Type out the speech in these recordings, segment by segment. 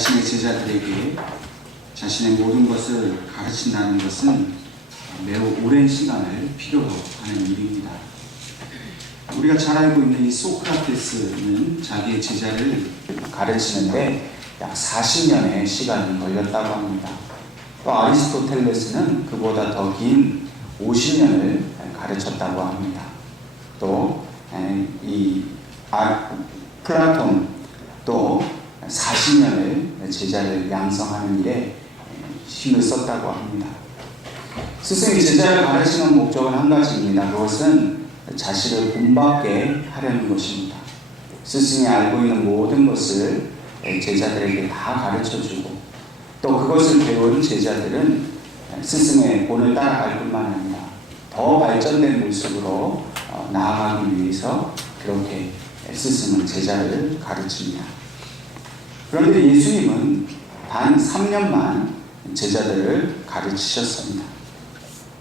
자신의 제자들에게 자신의 모든 것을 가르친다는 것은 매우 오랜 시간을 필요로 하는 일입니다. 우리가 잘 알고 있는 이 소크라테스는 자기의 제자를 가르치는데 약 40년의 시간이 걸렸다고 합니다. 또 아리스토텔레스는 그보다 더 긴 50년을 가르쳤다고 합니다. 또 이 플라톤 또 40년을 제자를 양성하는 일에 힘을 썼다고 합니다. 스승이 제자를 가르치는 목적은 한 가지입니다. 그것은 자신을 본받게 하려는 것입니다. 스승이 알고 있는 모든 것을 제자들에게 다 가르쳐주고 또 그것을 배운 제자들은 스승의 본을 따라갈 뿐만 아니라 더 발전된 모습으로 나아가기 위해서 그렇게 스승은 제자를 가르칩니다. 그런데 예수님은 단 3년만 제자들을 가르치셨습니다.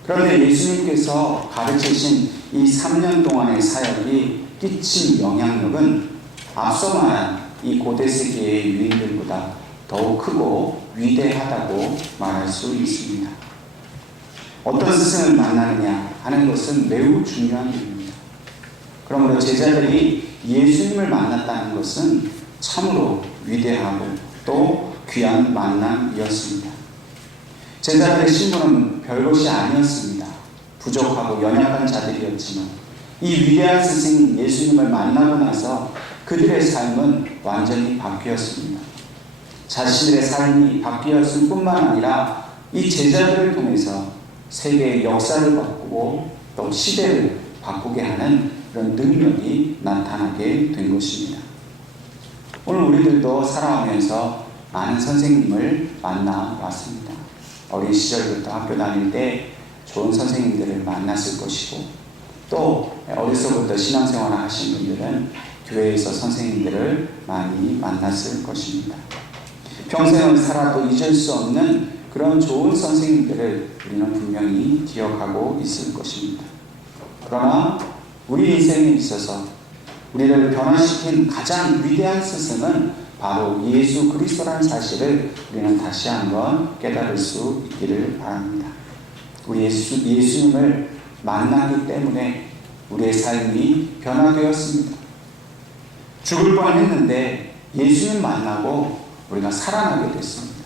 그런데 예수님께서 가르치신 이 3년 동안의 사역이 끼친 영향력은 앞서 말한 이 고대 세계의 유인들보다 더욱 크고 위대하다고 말할 수 있습니다. 어떤 스승을 만나느냐 하는 것은 매우 중요한 일입니다. 그러므로 제자들이 예수님을 만났다는 것은 참으로 위대하고 또 귀한 만남이었습니다. 제자들의 신분은 별것이 아니었습니다. 부족하고 연약한 자들이었지만 이 위대한 스승 예수님을 만나고 나서 그들의 삶은 완전히 바뀌었습니다. 자신들의 삶이 바뀌었을 뿐만 아니라 이 제자들을 통해서 세계의 역사를 바꾸고 또 시대를 바꾸게 하는 그런 능력이 나타나게 된 것입니다. 오늘 우리들도 살아오면서 많은 선생님을 만나왔습니다. 어린 시절부터 학교 다닐 때 좋은 선생님들을 만났을 것이고 또 어려서부터 신앙생활을 하신 분들은 교회에서 선생님들을 많이 만났을 것입니다. 평생을 살아도 잊을 수 없는 그런 좋은 선생님들을 우리는 분명히 기억하고 있을 것입니다. 그러나 우리 인생에 있어서 우리를 변화시킨 가장 위대한 스승은 바로 예수 그리스도라는 사실을 우리는 다시 한번 깨달을 수 있기를 바랍니다. 우리 예수님을 만나기 때문에 우리의 삶이 변화되었습니다. 죽을 뻔했는데 예수님 만나고 우리가 살아나게 됐습니다.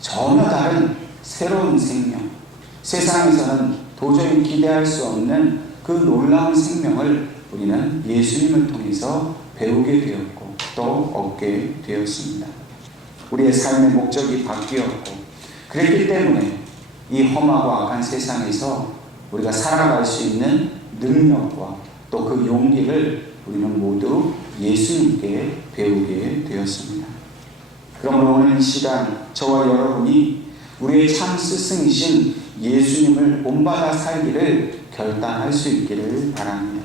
전혀 다른 새로운 생명, 세상에서는 도저히 기대할 수 없는 그 놀라운 생명을 우리는 예수님을 통해서 배우게 되었고 또 얻게 되었습니다. 우리의 삶의 목적이 바뀌었고 그랬기 때문에 이 험하고 악한 세상에서 우리가 살아갈 수 있는 능력과 또 그 용기를 우리는 모두 예수님께 배우게 되었습니다. 그러므로 오늘 이 시간 저와 여러분이 우리의 참 스승이신 예수님을 본받아 살기를 결단할 수 있기를 바랍니다.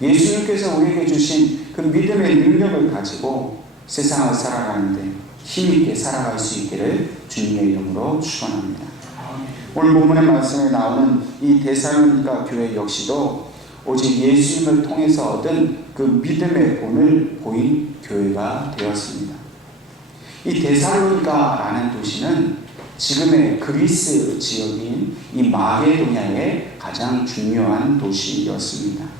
예수님께서 우리에게 주신 그 믿음의 능력을 가지고 세상을 살아가는데 힘있게 살아갈 수 있기를 주님의 이름으로 축원합니다. 오늘 본문의 말씀에 나오는 이 데살로니가 교회 역시도 오직 예수님을 통해서 얻은 그 믿음의 본을 보인 교회가 되었습니다. 이 데살로니가라는 도시는 지금의 그리스 지역인 이 마게도냐의 가장 중요한 도시였습니다.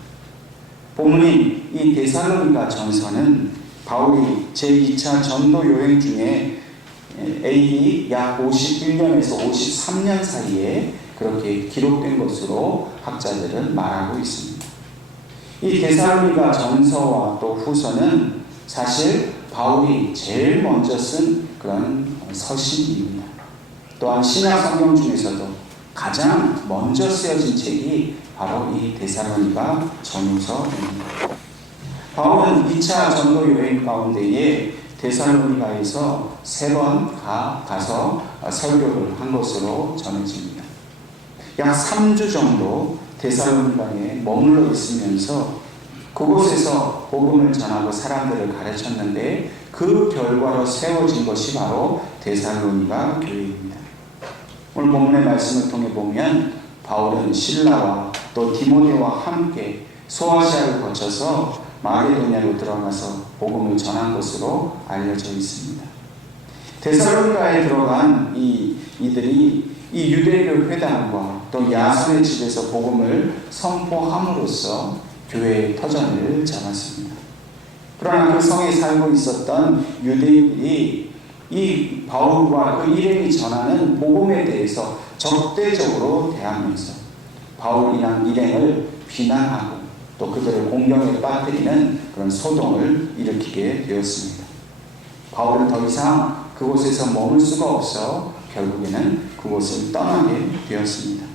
본문인 이 데살로니가 전서는 바울이 제2차 전도 여행 중에 AD 약 51년에서 53년 사이에 그렇게 기록된 것으로 학자들은 말하고 있습니다. 이 데살로니가 전서와 또 후서는 사실 바울이 제일 먼저 쓴 그런 서신입니다. 또한 신약 성경 중에서도 가장 먼저 쓰여진 책이 바로 이 데살로니가 전후서입니다. 바울은 2차 전도 여행 가운데에 데살로니가에서 3번 가서 설교를 한 것으로 전해집니다. 약 3주 정도 데살로니가에 머물러 있으면서 그곳에서 복음을 전하고 사람들을 가르쳤는데 그 결과로 세워진 것이 바로 데살로니가 교회입니다. 오늘 본문의 말씀을 통해 보면 바울은 실라와 또 디모데와 함께 소아시아를 거쳐서 마게도냐로 들어가서 복음을 전한 것으로 알려져 있습니다. 데살로니가에 들어간 이들이 이 유대교 회당과 또 야손의 집에서 복음을 선포함으로써 교회의 터전을 잡았습니다. 그러나 그 성에 살고 있었던 유대인들이 이 바울과 그 일행이 전하는 복음에 대해서 적대적으로 대하면서 바울이랑 일행을 비난하고 또 그들을 공경에 빠뜨리는 그런 소동을 일으키게 되었습니다. 바울은 더 이상 그곳에서 머물 수가 없어 결국에는 그곳을 떠나게 되었습니다.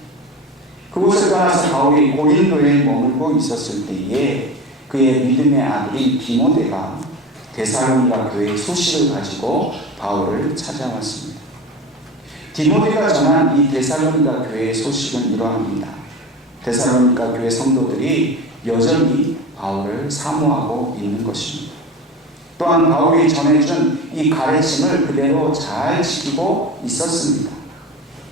그곳을 떠나서 바울이 고린도에 머물고 있었을 때에 그의 믿음의 아들인 디모데가 데살로니가 교회의 소식을 가지고 바울을 찾아왔습니다. 디모데가 전한 이 데살로니가 교회의 소식은 이러합니다. 데살로니가 교회 성도들이 여전히 바울을 사모하고 있는 것입니다. 또한 바울이 전해준 이 가르침을 그대로 잘 지키고 있었습니다.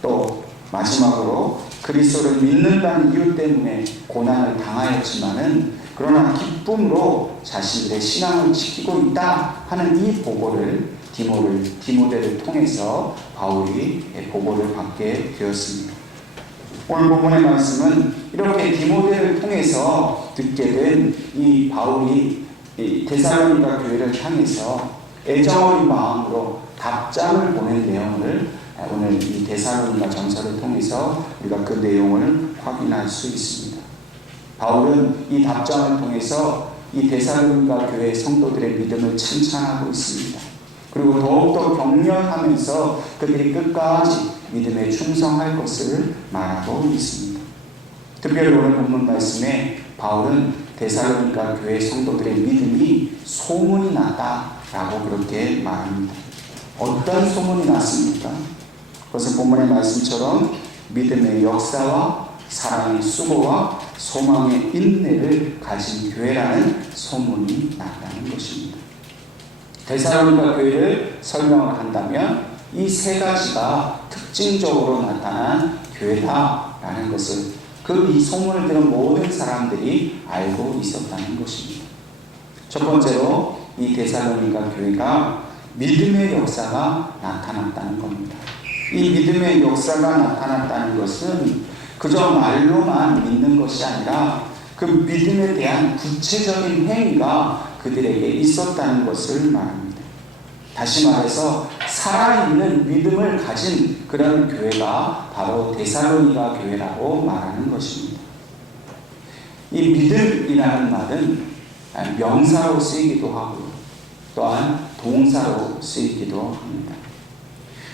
또 마지막으로 그리스도를 믿는다는 이유 때문에 고난을 당하였지만은 그러나 기쁨으로 자신들의 신앙을 지키고 있다 하는 이 보고를 디모데를 통해서 바울이 보고를 받게 되었습니다. 오늘 본문의 말씀은 이렇게 디모데를 통해서 듣게 된 이 바울이 데살로니가 교회를 향해서 애정어린 마음으로 답장을 보낸 내용을 오늘 이 데살로니가 전서를 통해서 우리가 그 내용을 확인할 수 있습니다. 바울은 이 답장을 통해서 이 데살로니가 교회 성도들의 믿음을 칭찬하고 있습니다. 그리고 더욱더 격려하면서 그들이 끝까지 믿음에 충성할 것을 말하고 있습니다. 특별히 오늘 본문 말씀에 바울은 데살로니가 교회 성도들의 믿음이 소문이 났다라고 그렇게 말합니다. 어떤 소문이 났습니까? 그것은 본문의 말씀처럼 믿음의 역사와 사랑의 수고와 소망의 인내를 가진 교회라는 소문이 났다는 것입니다. 데살로니가 교회를 설명을 한다면 이 세 가지가 특징적으로 나타난 교회다라는 것을 이 소문을 들은 모든 사람들이 알고 있었다는 것입니다. 첫 번째로 이 데살로니가 교회가 믿음의 역사가 나타났다는 겁니다. 이 믿음의 역사가 나타났다는 것은 그저 말로만 믿는 것이 아니라 그 믿음에 대한 구체적인 행위가 그들에게 있었다는 것을 말합니다. 다시 말해서 살아있는 믿음을 가진 그런 교회가 바로 데살로니가 교회라고 말하는 것입니다. 이 믿음이라는 말은 명사로 쓰이기도 하고 또한 동사로 쓰이기도 합니다.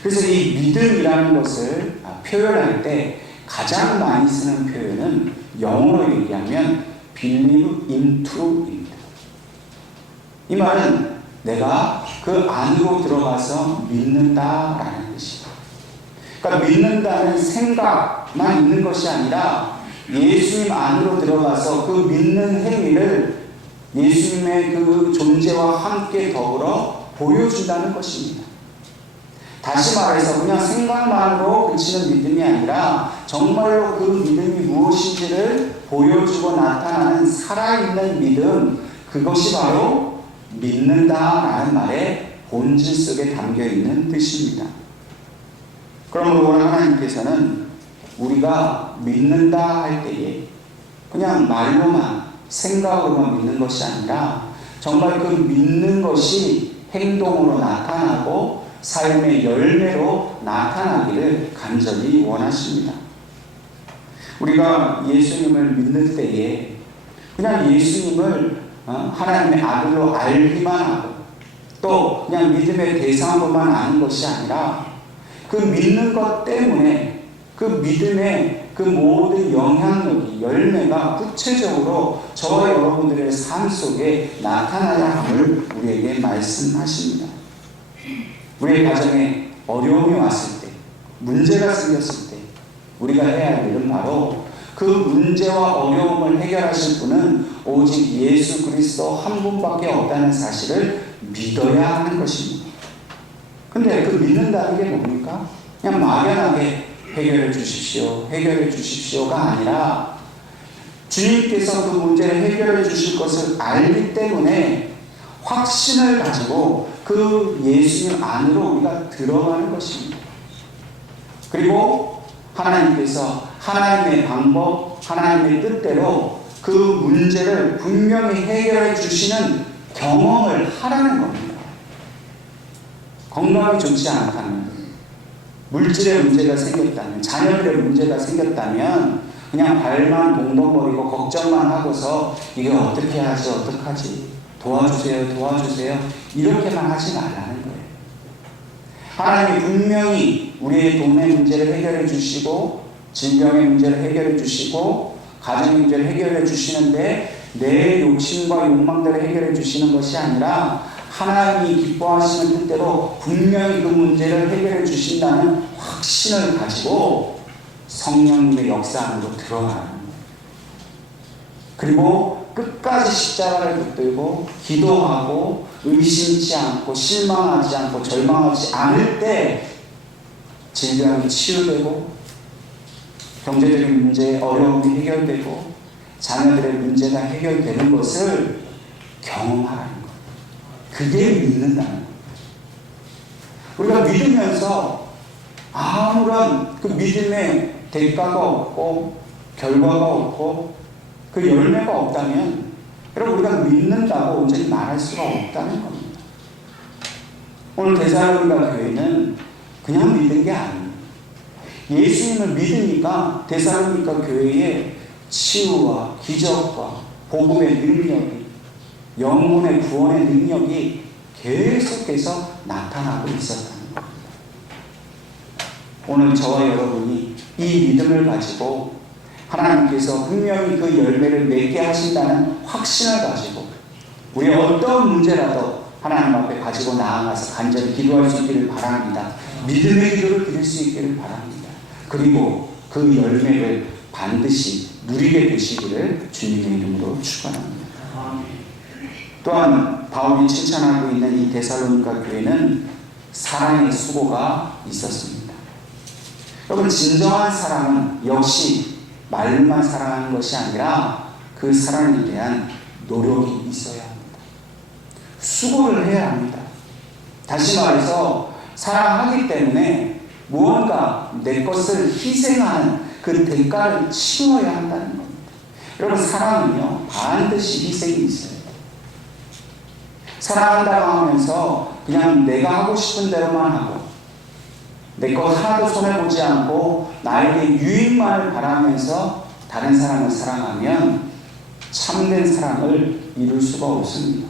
그래서 이 믿음이라는 것을 표현할 때 가장 많이 쓰는 표현은 영어로 얘기하면 believe into입니다. 이 말은 내가 그 안으로 들어가서 믿는다라는 뜻이에요. 그러니까 믿는다는 생각만 있는 것이 아니라 예수님 안으로 들어가서 그 믿는 행위를 예수님의 그 존재와 함께 더불어 보여준다는 것입니다. 다시 말해서 그냥 생각만으로 그치는 믿음이 아니라 정말로 그 믿음이 무엇인지를 보여주고 나타나는 살아있는 믿음, 그것이 바로 믿는다라는 말의 본질 속에 담겨있는 뜻입니다. 그러므로 오늘 하나님께서는 우리가 믿는다 할 때에 그냥 말로만 생각으로만 믿는 것이 아니라 정말 그 믿는 것이 행동으로 나타나고 삶의 열매로 나타나기를 간절히 원하십니다. 우리가 예수님을 믿는 때에 그냥 예수님을 하나님의 아들로 알기만 하고 또 그냥 믿음의 대상으로만 아는 것이 아니라 그 믿는 것 때문에 그 믿음의 그 모든 영향력이 열매가 구체적으로 저와 여러분들의 삶 속에 나타나야 함을 우리에게 말씀하십니다. 우리의 가정에 어려움이 왔을 때, 문제가 생겼을 때 우리가 해야 할 일은 바로 그 문제와 어려움을 해결하실 분은 오직 예수 그리스도 한 분밖에 없다는 사실을 믿어야 하는 것입니다. 근데 그 믿는다는 게 뭡니까? 그냥 막연하게 해결해 주십시오가 아니라 주님께서 그 문제를 해결해 주실 것을 알기 때문에 확신을 가지고 그 예수님 안으로 우리가 들어가는 것입니다. 그리고 하나님께서 하나님의 방법, 하나님의 뜻대로 그 문제를 분명히 해결해 주시는 경험을 하라는 겁니다. 건강이 좋지 않다면, 물질의 문제가 생겼다면, 자녀들의 문제가 생겼다면 그냥 발만 동동거리고 걱정만 하고서 이게 어떻게 하지 어떡하지 도와주세요 도와주세요 이렇게만 하지 말라는 거예요. 하나님이 분명히 우리의 돈의 문제를 해결해 주시고 질병의 문제를 해결해 주시고 가정의 문제를 해결해 주시는데 내 욕심과 욕망들을 해결해 주시는 것이 아니라 하나님이 기뻐하시는 뜻대로 분명히 그 문제를 해결해 주신다는 확신을 가지고 성령님의 역사 안으로 들어가는 거예요. 그리고 끝까지 십자가를 붙들고 기도하고 의심치 않고 실망하지 않고 절망하지 않을 때 질병이 치유되고 경제적인 문제의 어려움이 해결되고 자녀들의 문제가 해결되는 것을 경험하라는 거예요. 그게 믿는다는 거예요. 우리가 믿으면서 아무런 그 믿음의 대가가 없고 결과가 없고 그 열매가 없다면 여러분 우리가 믿는다고 온전히 말할 수가 없다는 겁니다. 오늘 데살로니가 교회는 그냥 믿은 게 아니에요. 예수님을 믿으니까 데살로니가 교회에 치유와 기적과 복음의 능력이 영혼의 구원의 능력이 계속해서 나타나고 있었다는 겁니다. 오늘 저와 여러분이 이 믿음을 가지고 하나님께서 분명히 그 열매를 맺게 하신다는 확신을 가지고 우리 어떤 문제라도 하나님 앞에 가지고 나아가서 간절히 기도할 수 있기를 바랍니다. 믿음의 기도를 드릴 수 있기를 바랍니다. 그리고 그 열매를 반드시 누리게 되시기를 주님의 이름으로 축원합니다. 또한 바울이 칭찬하고 있는 이 데살로니가 교회는 사랑의 수고가 있었습니다. 여러분 진정한 사랑은 역시 말만 사랑하는 것이 아니라 그 사랑에 대한 노력이 있어야 합니다. 수고를 해야 합니다. 다시 말해서 사랑하기 때문에 무언가 내 것을 희생하는 그 대가를 치러야 한다는 겁니다. 여러분 사랑은요 반드시 희생이 있어요. 사랑한다고 하면서 그냥 내가 하고 싶은 대로만 하고 내 것 하나도 손해보지 않고 나에게 유익만을 바라면서 다른 사람을 사랑하면 참된 사랑을 이룰 수가 없습니다.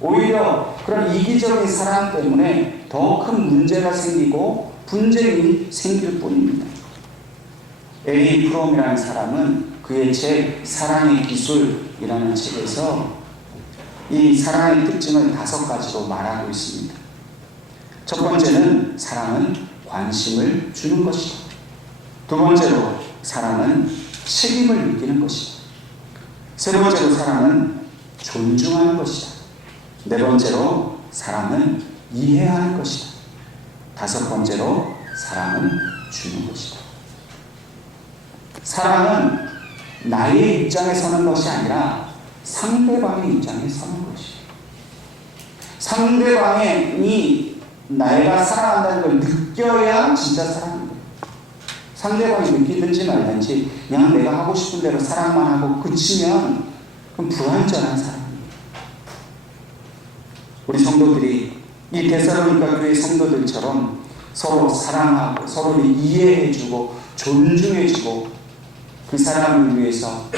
오히려 그런 이기적인 사랑 때문에 더 큰 문제가 생기고 분쟁이 생길 뿐입니다. 에리 프롬이라는 사람은 그의 책 사랑의 기술이라는 책에서 이 사랑의 특징을 5가지로 말하고 있습니다. 첫 번째는 사랑은 관심을 주는 것이다. 두 번째로 사랑은 책임을 느끼는 것이다. 세 번째로 사랑은 존중하는 것이다. 네 번째로 사랑은 이해하는 것이다. 다섯 번째로 사랑은 주는 것이다. 사랑은 나의 입장에 서는 것이 아니라 상대방의 입장에 서는 것이다. 상대방이 내가 사랑한다는 걸 느껴야 진짜 사랑입니다. 상대방이 느끼든지 말든지 그냥 내가 하고 싶은 대로 사랑만 하고 그치면 그건 불완전한 사랑입니다. 우리 성도들이 이 데살로니가 교회 성도들처럼 서로 사랑하고 서로를 이해해주고 존중해주고 그 사람을 위해서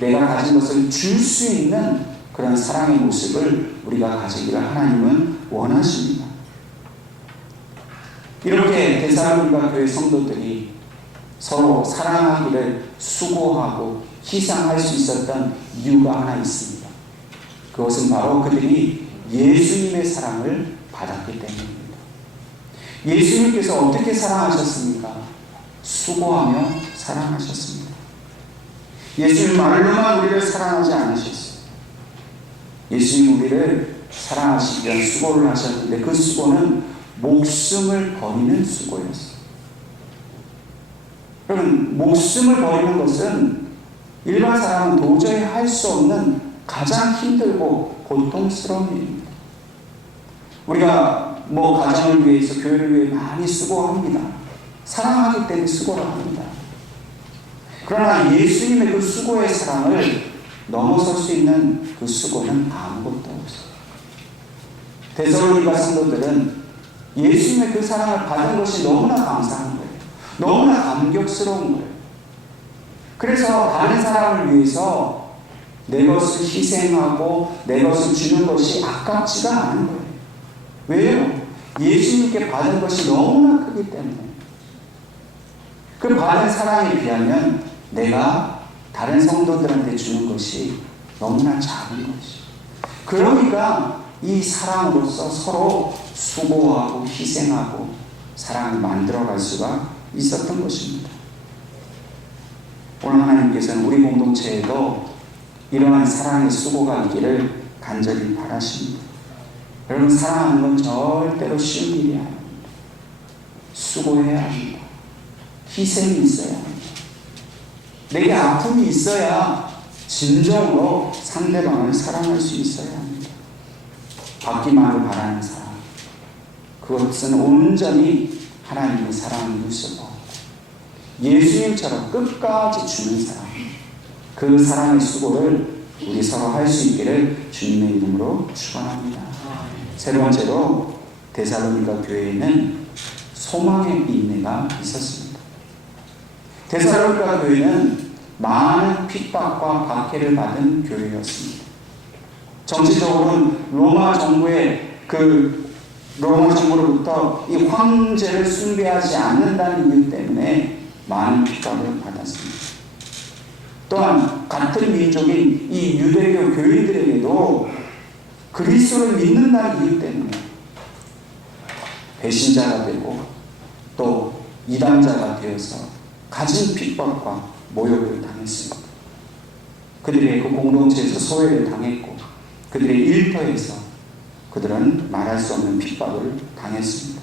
내가 가진 것을 줄 수 있는 그런 사랑의 모습을 우리가 가지기를 하나님은 원하십니다. 이렇게 데살로니가 교회 성도들이 서로 사랑하기를 수고하고 희생할 수 있었던 이유가 하나 있습니다. 그것은 바로 그들이 예수님의 사랑을 받았기 때문입니다. 예수님께서 어떻게 사랑하셨습니까? 수고하며 사랑하셨습니다. 예수님 말로만 우리를 사랑하지 않으셨어요. 예수님 우리를 사랑하시기 위한 수고를 하셨는데 그 수고는 목숨을 버리는 수고였어요. 여러분 목숨을 버리는 것은 일반 사람은 도저히 할 수 없는 가장 힘들고 고통스러운 일입니다. 우리가 뭐 가정을 위해서, 교회를 위해 많이 수고합니다. 사랑하기 때문에 수고를 합니다. 그러나 예수님의 그 수고의 사랑을 넘어설 수 있는 그 수고는 아무것도 없어요. 데살로니가 성도들은 예수님의 그 사랑을 받은 것이 너무나 감사한 거예요. 너무나 감격스러운 거예요. 그래서 다른 사람을 위해서 내 것을 희생하고 내 것을 주는 것이 아깝지가 않은 거예요. 왜요? 예수님께 받은 것이 너무나 크기 때문에. 그 받은 사랑에 비하면 내가 다른 성도들한테 주는 것이 너무나 작은 것이죠. 그러니까 이 사랑으로서 서로 수고하고 희생하고 사랑을 만들어갈 수가 있었던 것입니다. 오늘 하나님께서는 우리 공동체에도 이러한 사랑의 수고가 있기를 간절히 바라십니다. 여러분, 사랑하는 건 절대로 쉬운 일이 아닙니다. 수고해야 합니다. 희생이 있어야 합니다. 내게 아픔이 있어야 진정으로 상대방을 사랑할 수 있어야 합니다. 받기만을 바라는 사랑, 그것은 온전히 하나님의 사랑을 누수고 예수님처럼 끝까지 주는 사랑, 그 사랑의 수고를 우리 서로 할 수 있기를 주님의 이름으로 축원합니다. 세 번째로 데살로니가 교회에는 소망의 인내가 있었습니다. 데살로니가 교회는 많은 핍박과 박해를 받은 교회였습니다. 정치적으로는 로마 정부로부터 이 황제를 숭배하지 않는다는 이유 때문에 많은 핍박을 받았습니다. 또한 같은 민족인 이 유대교 교인들에게도 그리스도를 믿는다는 이유 때문에 배신자가 되고 또 이단자가 되어서 가진 핍박과 모욕을 당했습니다. 그들의 그 공동체에서 소외를 당했고 그들의 일터에서 그들은 말할 수 없는 핍박을 당했습니다.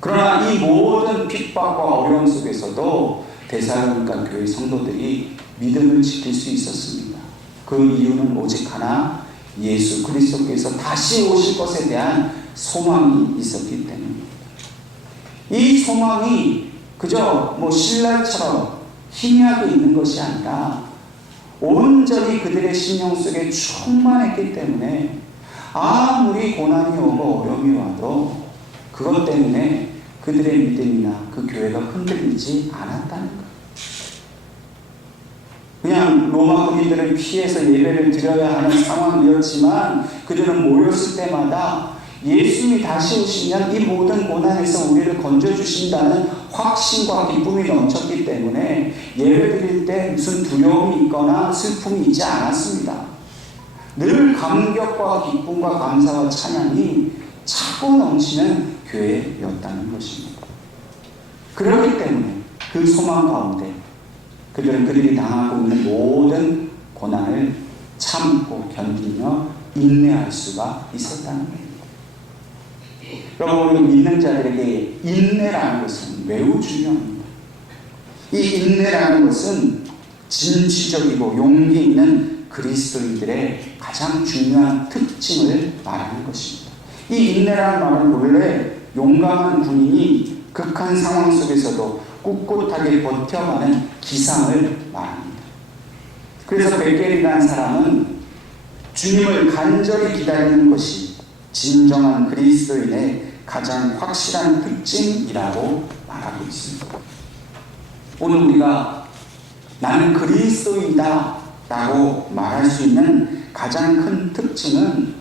그러나 이 모든 핍박과 어려움 속에서도 데살로니가 교회 성도들이 믿음을 지킬 수 있었습니다. 그 이유는 오직 하나, 예수 그리스도께서 다시 오실 것에 대한 소망이 있었기 때문입니다. 이 소망이 그저 신랄처럼 희미하게 있는 것이 아니라 온전히 그들의 심령 속에 충만했기 때문에 아무리 고난이 오고 어려움이 와도 그것 때문에 그들의 믿음이나 그 교회가 흔들리지 않았다는 것. 그냥 로마 군인들을 피해서 예배를 드려야 하는 상황이었지만 그들은 모였을 때마다 예수님이 다시 오시면 이 모든 고난에서 우리를 건져주신다는 확신과 기쁨이 넘쳤기 때문에 예배 드릴 때 무슨 두려움이 있거나 슬픔이 있지 않았습니다. 늘 감격과 기쁨과 감사와 찬양이 차고 넘치는 교회였다는 것입니다. 그렇기 때문에 그 소망 가운데 그들은 그들이 당하고 있는 모든 고난을 참고 견디며 인내할 수가 있었다는 겁니다. 여러분, 믿는 자들에게 인내라는 것은 매우 중요합니다. 이 인내라는 것은 진취적이고 용기 있는 그리스도인들의 가장 중요한 특징을 말하는 것입니다. 이 인내라는 말은 원래 용감한 군인이 극한 상황 속에서도 꿋꿋하게 버텨가는 기상을 말합니다. 그래서 베겔이라는 사람은 주님을 간절히 기다리는 것이 진정한 그리스도인의 가장 확실한 특징이라고 말하고 있습니다. 오늘 우리가 나는 그리스도인이다 라고 말할 수 있는 가장 큰 특징은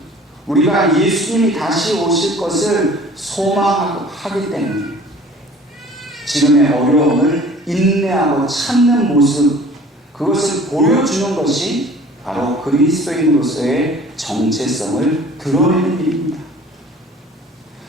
우리가 예수님이 다시 오실 것을 소망하기 때문에 지금의 어려움을 인내하고 참는 모습, 그것을 보여주는 것이 바로 그리스도인으로서의 정체성을 드러내는 일입니다.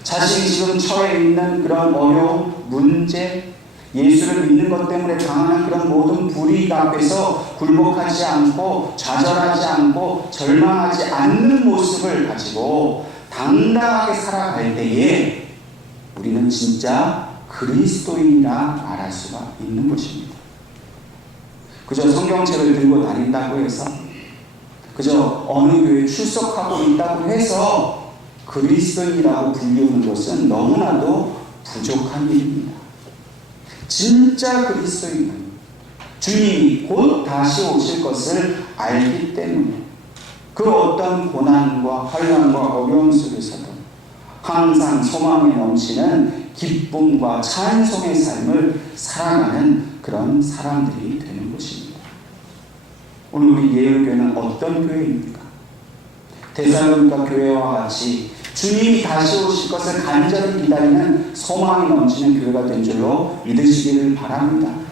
자신이 지금 처해 있는 그런 어려움, 문제, 예수를 믿는 것 때문에 당하는 그런 모든 불이익 앞에서 굴복하지 않고 좌절하지 않고 절망하지 않는 모습을 가지고 당당하게 살아갈 때에 우리는 진짜 그리스도인이라 말할 수가 있는 것입니다. 그저 성경책을 들고 다닌다고 해서 그저 어느 교회에 출석하고 있다고 해서 그리스도인이라고 불리우는 것은 너무나도 부족한 일입니다. 진짜 그리스도인은 주님이 곧 다시 오실 것을 알기 때문에 그 어떤 고난과 환난과 어려움 속에서도 항상 소망에 넘치는 기쁨과 찬송의 삶을 살아가는 그런 사람들이 되는 것입니다. 오늘 우리 예언교회는 어떤 교회입니까? 데살로니가 교회와 같이 주님이 다시 오실 것을 간절히 기다리는 소망이 넘치는 교회가 된 줄로 믿으시기를 바랍니다.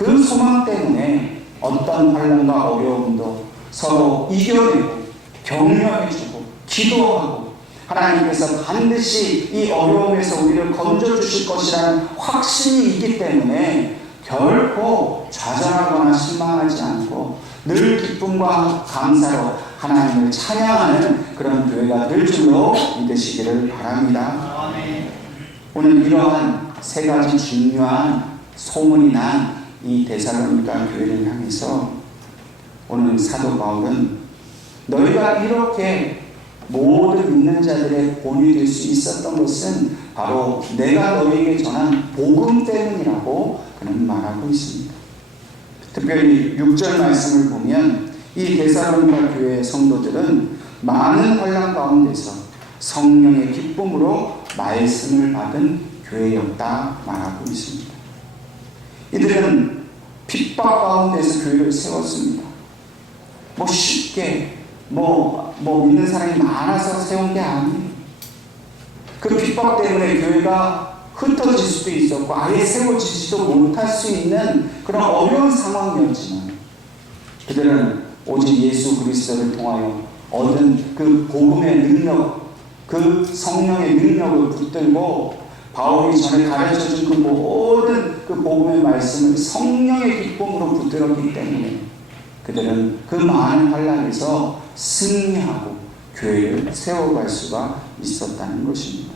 그 소망 때문에 어떤 환난과 어려움도 서로 이겨내고 격려해주고 기도하고 하나님께서 반드시 이 어려움에서 우리를 건져주실 것이라는 확신이 있기 때문에 결코 좌절하거나 실망하지 않고 늘 기쁨과 감사로 하나님을 찬양하는 그런 교회가 될 줄로 믿으시기를 바랍니다. 오늘 이러한 세 가지 중요한 소문이 난 이 데살로니가 교회를 향해서 오늘 사도 바울은 너희가 이렇게 모든 믿는 자들의 본이 될 수 있었던 것은 바로 내가 너희에게 전한 복음 때문이라고 그는 말하고 있습니다. 특별히 6절 말씀을 보면 이 데살로니가 교회의 성도들은 많은 환난 가운데서 성령의 기쁨으로 말씀을 받은 교회였다 말하고 있습니다. 이들은 핍박 가운데서 교회를 세웠습니다. 쉽게 믿는 사람이 많아서 세운 게 아니에요. 그 핍박 때문에 교회가 흩어질 수도 있었고 아예 세워지지도 못할 수 있는 그런 어려운 상황이었지만 그들은 오직 예수 그리스도를 통하여 얻은 그 복음의 능력, 그 성령의 능력을 붙들고 바울이 전에 가르쳐준 그 모든 그 복음의 말씀을 성령의 기쁨으로 붙들었기 때문에 그들은 그 많은 환난에서 승리하고 교회를 세워갈 수가 있었다는 것입니다.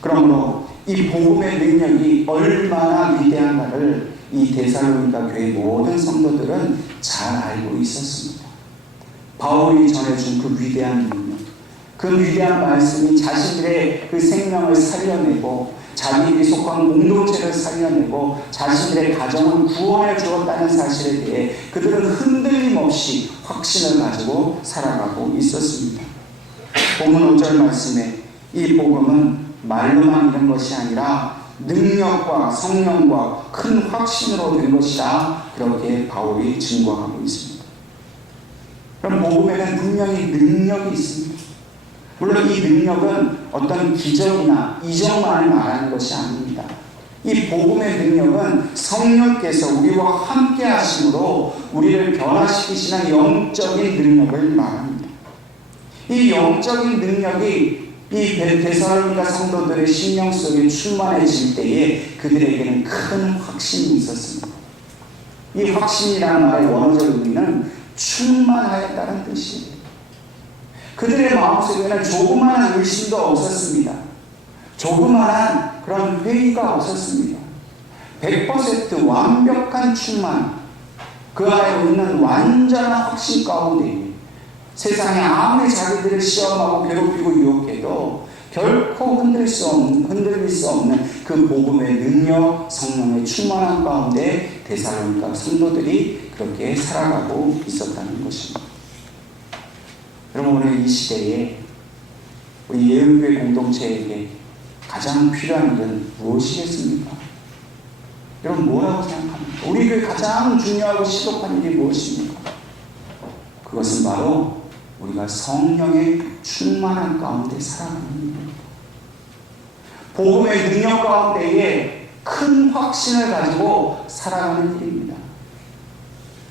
그러므로 이 복음의 능력이 얼마나 위대한가를 이 데살로니가 교회 모든 성도들은 잘 알고 있었습니다. 바울이 전해준 그 위대한 능력, 그 위대한 말씀이 자신들의 그 생명을 살려내고 자기들이 속한 공동체를 살려내고 자신들의 가정을 구원해 주었다는 사실에 대해 그들은 흔들림 없이 확신을 가지고 살아가고 있었습니다. 본문 5절 말씀에 이 복음은 말로만 이런 것이 아니라 능력과 성령과 큰 확신으로 된 것이다. 그렇게 바울이 증거하고 있습니다. 그럼 복음에는 분명히 능력이 있습니다. 물론 이 능력은 어떤 기적이나 이적만을 말하는 것이 아닙니다. 이 복음의 능력은 성령께서 우리와 함께 하심으로 우리를 변화시키시는 영적인 능력을 말합니다. 이 영적인 능력이 이 데살로니가 성도들의 심령 속에 충만해질 때에 그들에게는 큰 확신이 있었습니다. 이 확신이라는 말의 원어적 의미는 충만하였다는 뜻이에요. 그들의 마음속에는 조그마한 의심도 없었습니다. 조그마한 그런 회의가 없었습니다. 100% 완벽한 충만, 그 안에 있는 완전한 확신 가운데 세상에 아무리 자기들을 시험하고 괴롭히고 유혹해도 결코 흔들릴 수 없는 그 복음의 능력, 성령의 충만한 가운데 데살로니가 성도들이 그렇게 살아가고 있었다는 것입니다. 여러분, 오늘 이 시대에 우리 예언교회 공동체에게 가장 필요한 일은 무엇이겠습니까? 여러분, 뭐라고 생각합니까? 우리 교회 가장 중요하고 시급한 일이 무엇입니까? 그것은 바로 우리가 성령의 충만한 가운데 살아가는 일입니다. 복음의 능력 가운데에 큰 확신을 가지고 살아가는 일입니다.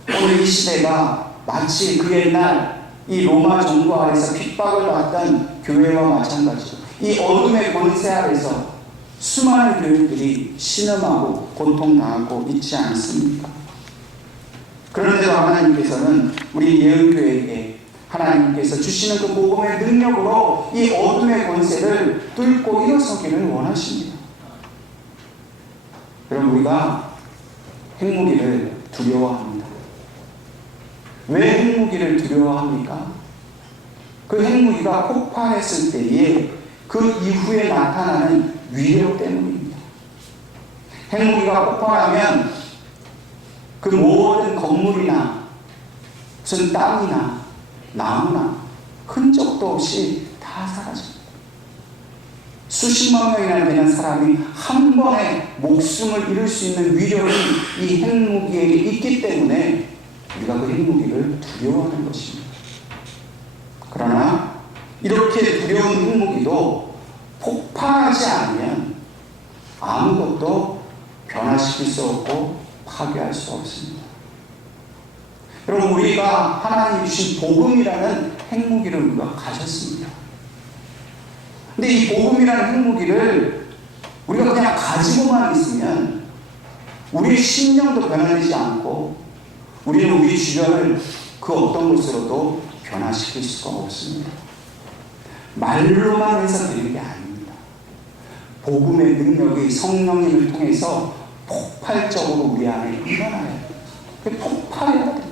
오늘 이 시대가 마치 그 옛날 이 로마 정부 아래서 핍박을 받던 교회와 마찬가지로 이 어둠의 권세 아래서 수많은 교회들이 신음하고 고통당하고 있지 않습니까? 그런데도 하나님께서는 우리 예언교회에게 하나님께서 주시는 그 복음의 능력으로 이 어둠의 권세를 뚫고 일어서기를 원하십니다. 여러분, 우리가 핵무기를 두려워합니다. 왜 핵무기를 두려워합니까? 그 핵무기가 폭발했을 때에 그 이후에 나타나는 위력 때문입니다. 핵무기가 폭발하면 그 모든 건물이나 무슨 땅이나 나무나 흔적도 없이 다 사라집니다. 수십만 명이나 되는 사람이 한 번에 목숨을 잃을 수 있는 위력이 이 핵무기에게 있기 때문에 우리가 그 핵무기를 두려워하는 것입니다. 그러나 이렇게 두려운 핵무기도 폭발하지 않으면 아무것도 변화시킬 수 없고 파괴할 수 없습니다. 여러분, 우리가 하나님이 주신 복음이라는 핵무기를 우리가 가졌습니다. 근데 이 복음이라는 핵무기를 우리가 그냥 가지고만 있으면 우리의 심령도 변화되지 않고 우리는 우리 주변을 그 어떤 것으로도 변화시킬 수가 없습니다. 말로만 해서 되는 게 아닙니다. 복음의 능력이 성령님을 통해서 폭발적으로 우리 안에 일어나야 돼요. 폭발해야 됩니다.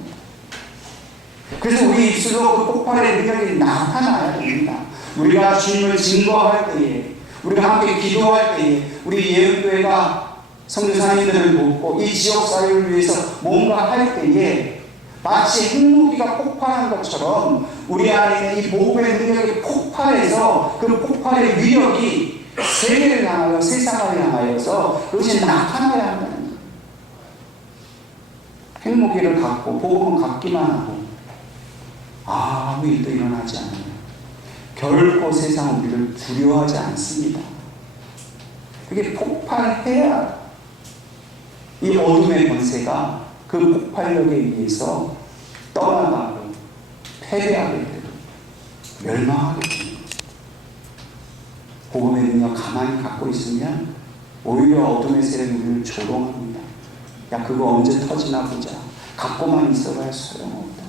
그래서 우리 입술로 그 폭발의 능력이 나타나야 됩니다. 우리가 주님을 증거할 때에, 우리가 함께 기도할 때에, 우리 예은교회가 선교사님들을 돕고 이 지역사회를 위해서 뭔가 할 때에 마치 핵무기가 폭발한 것처럼 우리 안에 이 복음의 능력이 폭발해서 그 폭발의 위력이 세계를 향하여 세상을 향하여서 그것이 나타나야 한다는 거예요. 핵무기를 갖고 복음은 갖기만 하고 아무 일도 일어나지 않아요. 결코 세상 우리를 두려워하지 않습니다. 그게 폭발해야 이 어둠의 권세가 그 폭발력에 의해서 떠나가고 패배하게 되고 멸망하게 됩니다. 복음의 능력 가만히 갖고 있으면 오히려 어둠의 세력이 우리를 조롱합니다. 야, 그거 언제 터지나 보자. 갖고만 있어봐야 소용없다.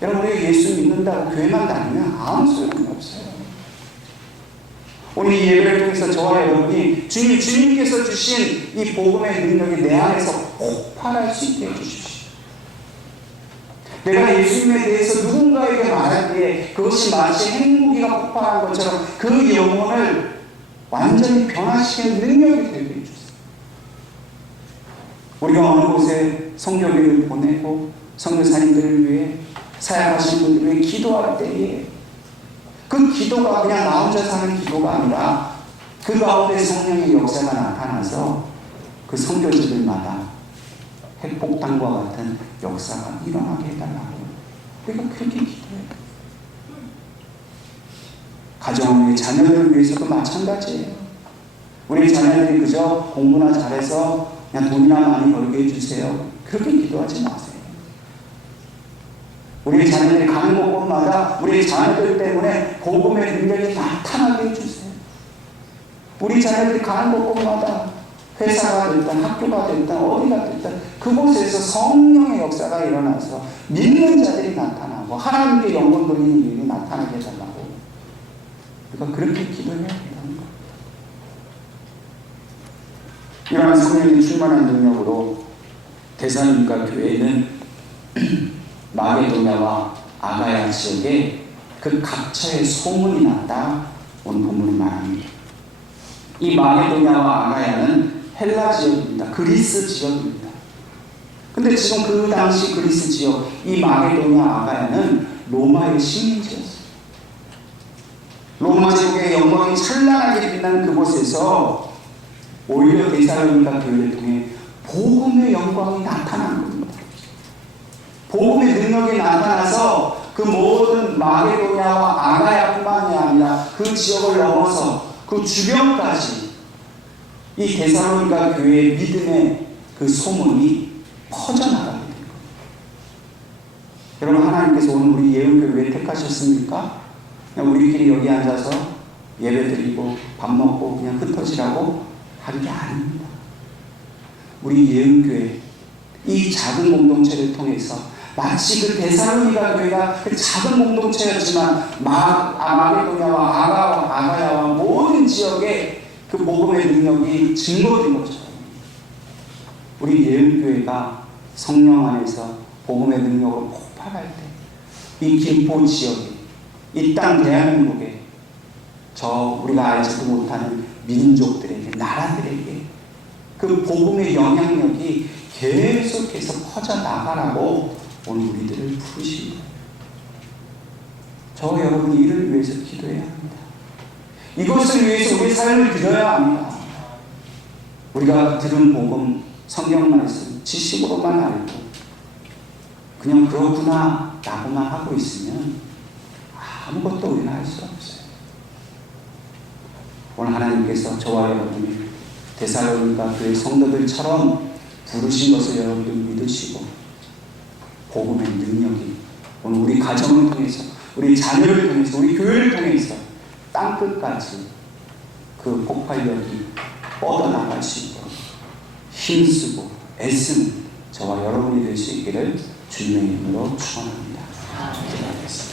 여러분, 우리가 예수 믿는다고 교회만 다니면 아무 소용이 없어요. 오늘 이 예배를 통해서 저와 여러분이 주님께서 주신 이 복음의 능력이 내 안에서 폭발할 수 있게 해주십시오. 내가 예수님에 대해서 누군가에게 말할 때 그것이 마치 핵무기가 폭발한 것처럼 그 영혼을 완전히 변화시키는 능력이 되게 해주세요. 우리가 어느 곳에 선교비를 보내고 선교사님들을 위해 사역하시는 분들을 위해 기도할 때에 그 기도가 그냥 나 혼자 사는 기도가 아니라 그 가운데 성령의 역사가 나타나서 그 선교지들마다 핵폭탄과 같은 역사가 일어나게 해달라고 우리가 그렇게 기도해요. 가정의 자녀들을 위해서도 마찬가지예요. 우리 자녀들이 그저 공부나 잘해서 그냥 돈이나 많이 벌게 해주세요. 그렇게 기도하지 마세요. 우리 자녀들이 가는 곳곳마다 우리 자녀들 때문에 복음의 능력이 나타나게 해주세요. 우리 자녀들이 가는 곳곳마다 회사가 됐든 학교가 됐든 어디가 됐든 그곳에서 성령의 역사가 일어나서 믿는 자들이 나타나고 하나님께 영광 돌리는 일이 나타나게 해달라고 우리가 그렇게 기도해야 된다는 거예요. 이러한 성령의 충만한 능력으로 데살로니가 교회는 마게도냐와 아가야 지역에 그 각처의 소문이 났다 오늘 본문이 말합니다. 이 마게도냐와 아가야는 헬라 지역입니다. 그리스 지역입니다. 근데 지금 그 당시 그리스 지역 이 마게도냐 아가야는 로마의 식민지였어요. 로마 제국의 영광이 찬란하게 빛나는 그곳에서 오히려 데살로니가 교회를 통해 복음의 영광이 나타난 겁니다. 복음의 능력이 나타나서 그 모든 마게도냐와 아가야뿐만이 아니라 그 지역을 넘어서 그 주변까지 이 데살로니가 교회의 믿음의 그 소문이 퍼져나가게 된 거예요. 여러분, 하나님께서 오늘 우리 예은교회 왜 택하셨습니까? 그냥 우리끼리 여기 앉아서 예배드리고 밥 먹고 그냥 흩어지라고 하는 게 아닙니다. 우리 예은교회 이 작은 공동체를 통해서 마치 그 데살로니가 교회가 그 작은 공동체였지만 마게도냐와 아가야와 모든 지역에 그 복음의 능력이 증거된 것처럼 우리 예은교회가 성령 안에서 복음의 능력으로 폭발할 때 이 김포 지역에 이 땅 대한민국에 우리가 알지도 못하는 민족들에게, 나라들에게 그 복음의 영향력이 계속해서 퍼져나가라고 오늘 우리들을 부르십니다. 저와 여러분이 이를 위해서 기도해야 합니다. 이것을 위해서 우리 삶을 드려야 합니다. 우리가 들은 복음, 성경 말씀, 지식으로만 알고 그냥 그렇구나 라고만 하고 있으면 아무것도 우리는 할 수 없어요. 오늘 하나님께서 저와 여러분이 데살로니가 교회 성도들처럼 부르신 것을 여러분들 믿으시고 복음의 능력이 오늘 우리 가정을 통해서, 우리 자녀를 통해서, 우리 교회를 통해서 땅끝까지 그 폭발력이 뻗어나갈 수 있도록 힘쓰고 애쓰는 저와 여러분이 될 수 있기를 주님의 이름으로 축원합니다. 기도하겠습니다.